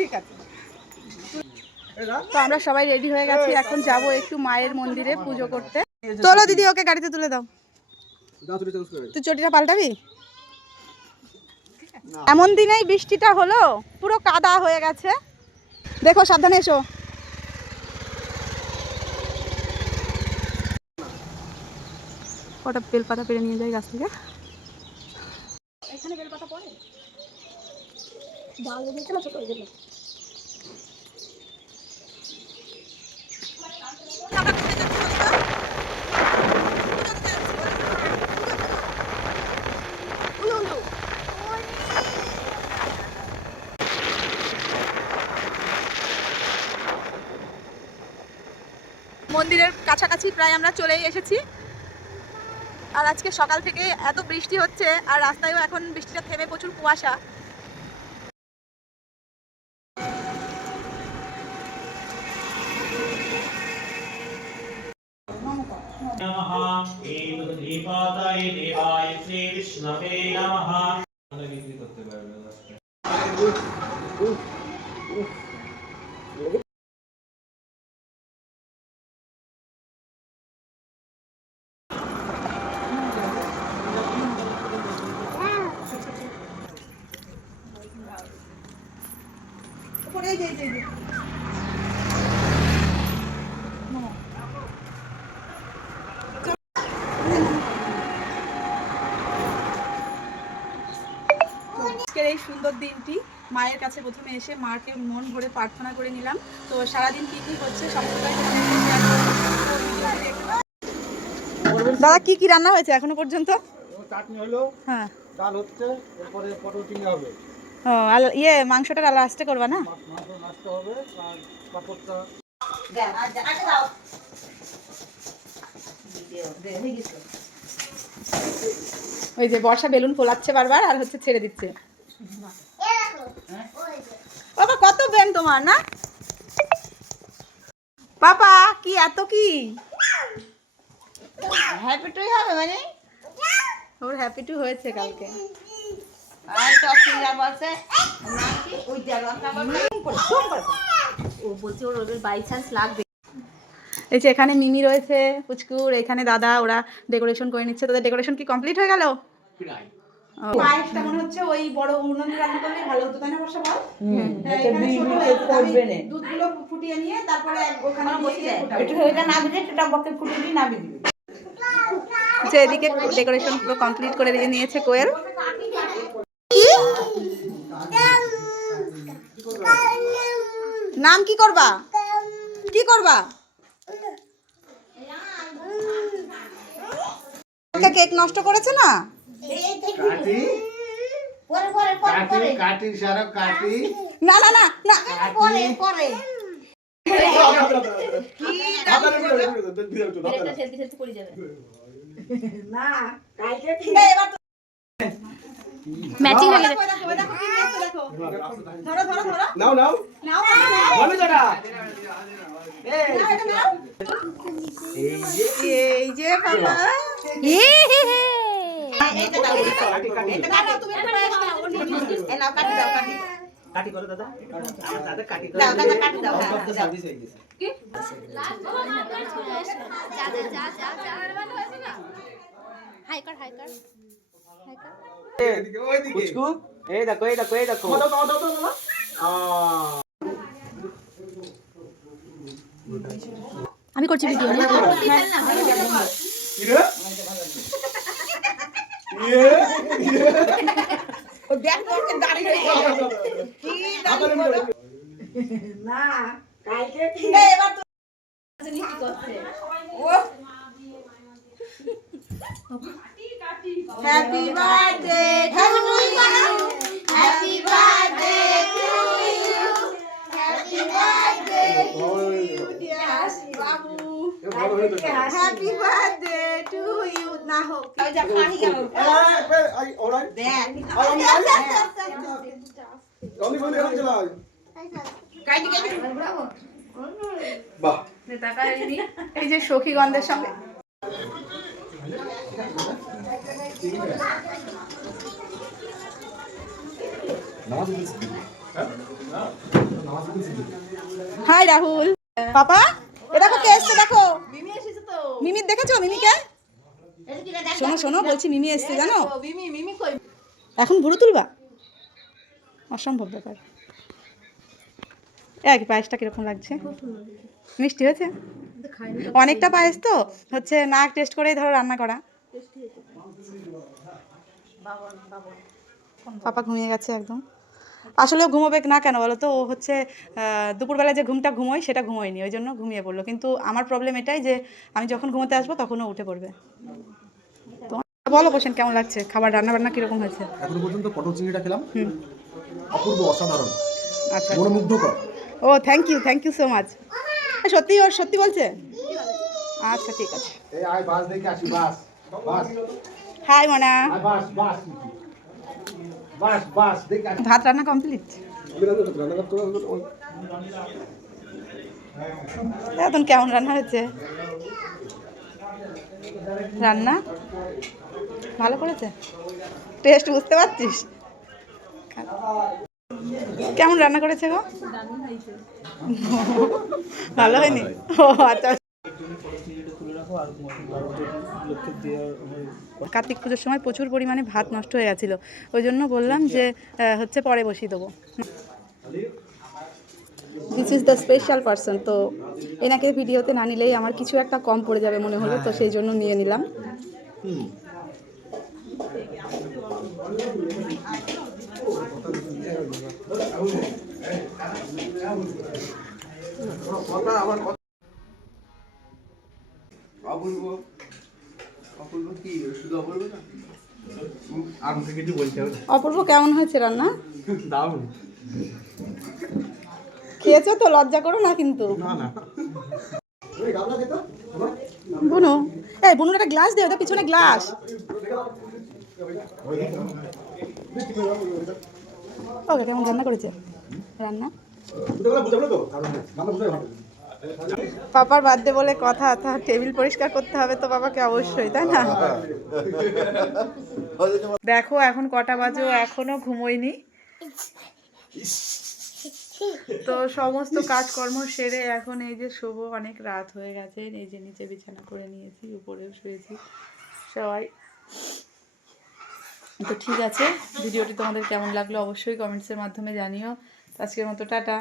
ঠিক আছে। তো আমরা সবাই রেডি হয়ে গেছি এখন যাব একটু মায়ের মন্দিরে পুজো করতে। তোলো দিদি ওকে গাড়িতে তুলে দাও। তুই চটিটা পাল্টাবি? এমন দিনেই বৃষ্টিটা হলো পুরো কাদা হয়ে গেছে। দেখো সাবধানে এসো। কটা বেলপাতা পেরে নিয়ে যাই গাছ থেকে? এখানে বেলপাতা পড়ে? ডাল ছোট ওই জন্য মন্দিরের কাছাকাছি প্রায় আমরা চলেই এসেছি। আর আজকে সকাল থেকে এত বৃষ্টি হচ্ছে, আর রাস্তায়ও এখন বৃষ্টিটা থেমে প্রচুর কুয়াশা। উপরে যে যে আজকের এই সুন্দর দিনটি মায়ের কাছে প্রথমে এসে মাকে মন ভরে প্রার্থনা করে নিলাম। তো সারাদিন কী কী হচ্ছে দাদা কি কি রান্না হয়েছে এখনও পর্যন্ত? চাটনি হলো হ্যাঁ। ডাল হচ্ছে এরপরে পটল চিংড়ি হবে। ইয়ে মাংসটা আসতে করবা না? ওই যে বর্ষা বেলুন ফোলাচ্ছে বারবার আর হচ্ছে ছেড়ে দিচ্ছে। বাবা, কত বেন তোমার, না? পাপা, কি, এত কি? হ্যাপি টু হবে মানে? ওর হ্যাপি টু হয়েছে কালকে। এই যে এখানে মিমি রয়েছে পুচকুর এখানে দাদা ওরা ডেকোরেশন করে নিচ্ছে। তোদের ডেকোরেশন কি কমপ্লিট হয়ে গেল? পায়েসটা মনে হচ্ছে ওই বড় উনুনে রান্না করলে ভালো হতো তাই না বর্ষা বল হ্যাঁ, এখানে ছোট দুধগুলো ফুটিয়ে নিয়ে তারপরে ওখানে দিয়ে একটু ওইটা না দিলে একটু বকে ফুটে দিয়ে নাবি দিবি। যে এদিকে ডেকোরেশন পুরো কমপ্লিট করে দিয়ে নিয়েছে কোয়েল। নাম কি করবা? কি করবা? কেক নষ্ট করেছে না? কাটি? পরে পরে পরে কাটি কাটি সারা কাটি। না না না না। পরে পরে ঠেলতে ঠেলতে পড়ে যাবে এই, এবার তো- ম্যাচিং হয়ে কি ধরো নাও নাও বলো দাদা। এই যে বাবা কাটো করো দাদা আমার দাদা কাটি দাও দাদা কাটি দাও হ্যাঁ, সব তো দাও। সার্ভিস হয়ে গেছে হাইকার হাইকার হাইকার পুচকু এই দেখো এই দেখো এই দেখো। আমি করছি ভিডিও ও দেখ তোকে দাঁড়িয়ে রয়েছে কি দাঁড়িয়ে বলো। এই, এবার তো- কি করছে? Happy birthday to you. Happy birthday to you. Happy birthday to you, dear Babu. Happy birthday to you. না হোক। ওই যা পানি গেল দেখ কাটি কাটি বাহ এই যে সখীগন্ধের সঙ্গে হাই রাহুল পাপা এ দেখো কে এসছে দেখো? মিমি এসেছে তো। মিমির দেখেছ মিমিকে? শোনো শোনো বলছি মিমি এসছে জানো? মিমি মিমি কই? এখন ভুরু তুলবা? অসম্ভব ব্যাপার। এক পায়েসটা কীরকম লাগছে? মিষ্টি হয়েছে? অনেকটা পায়েস তো? হচ্ছে নাক টেস্ট করেই ধরো রান্না করা। পাপা ঘুমিয়ে গেছে একদম। আসলেও ঘুমোবে না কেন বলো তো? ও হচ্ছে দুপুরবেলা যে ঘুমটা ঘুমোয় সেটা ঘুমোয়নি ওই জন্য ঘুমিয়ে পড়ল। কিন্তু আমার প্রবলেম এটাই যে আমি যখন ঘুমোতে আসব তখনও উঠে পড়বে। তো বলো বসেন কেমন লাগছে? খাবার রান্না বান্না কীরকম হয়েছে? এখনও পর্যন্ত পটল চিংড়িটা খেলাম। অপূর্ব অসাধারণ। আচ্ছা। মনোমুগ্ধকর। ও thank you thank you so much সত্যি ওর সত্যি বলছে? আচ্ছা ঠিক আছে। এই আয় বাস দেখে আসি বাস বাস। হাই মনা বাস বাস। বাস বাস দেখে ভাত রান্না কমপ্লিট এখন কেমন রান্না হয়েছে? রান্না? ভালো করেছে? টেস্ট বুঝতে পারছিস? কেমন রান্না করেছে গো? ভালো হয়নি? ও আচ্ছা। কার্তিক পুজোর সময় প্রচুর পরিমাণে ভাত নষ্ট হয়ে গেছিল। ওই জন্য বললাম যে হচ্ছে পরে বসিয়ে দেবো। This is the special person তো এনাকে ভিডিওতে না নিলেই আমার কিছু একটা কম পড়ে যাবে মনে হলো, তো সেই জন্য নিয়ে নিলাম। অপূর্ব, কেমন হয়েছে রান্না? দারুণ খেয়েছো তো? লজ্জা করো না কিন্তু। বুনু, এই বুনুর একটা গ্লাস দে ওদের পিছনে গ্লাস। ওকে কেমন রান্না করেছে? রান্না? পাপার বার্থডে বলে কথা টেবিল পরিষ্কার করতে হবে তো বাবাকে অবশ্যই, তাই না? দেখো, এখন কটা বাজে এখনও ঘুমোয়নি। তো সমস্ত কাজকর্ম সেরে এখন এই যে শোভ অনেক রাত হয়ে গেছে, এই যে নিচে বিছানা করে নিয়েছি, উপরেও শুয়েছি সবাই। তো ঠিক আছে ভিডিওটি তোমাদের কেমন লাগল অবশ্যই কমেন্টসের মাধ্যমে জানিও। আজকের মতো টাটা।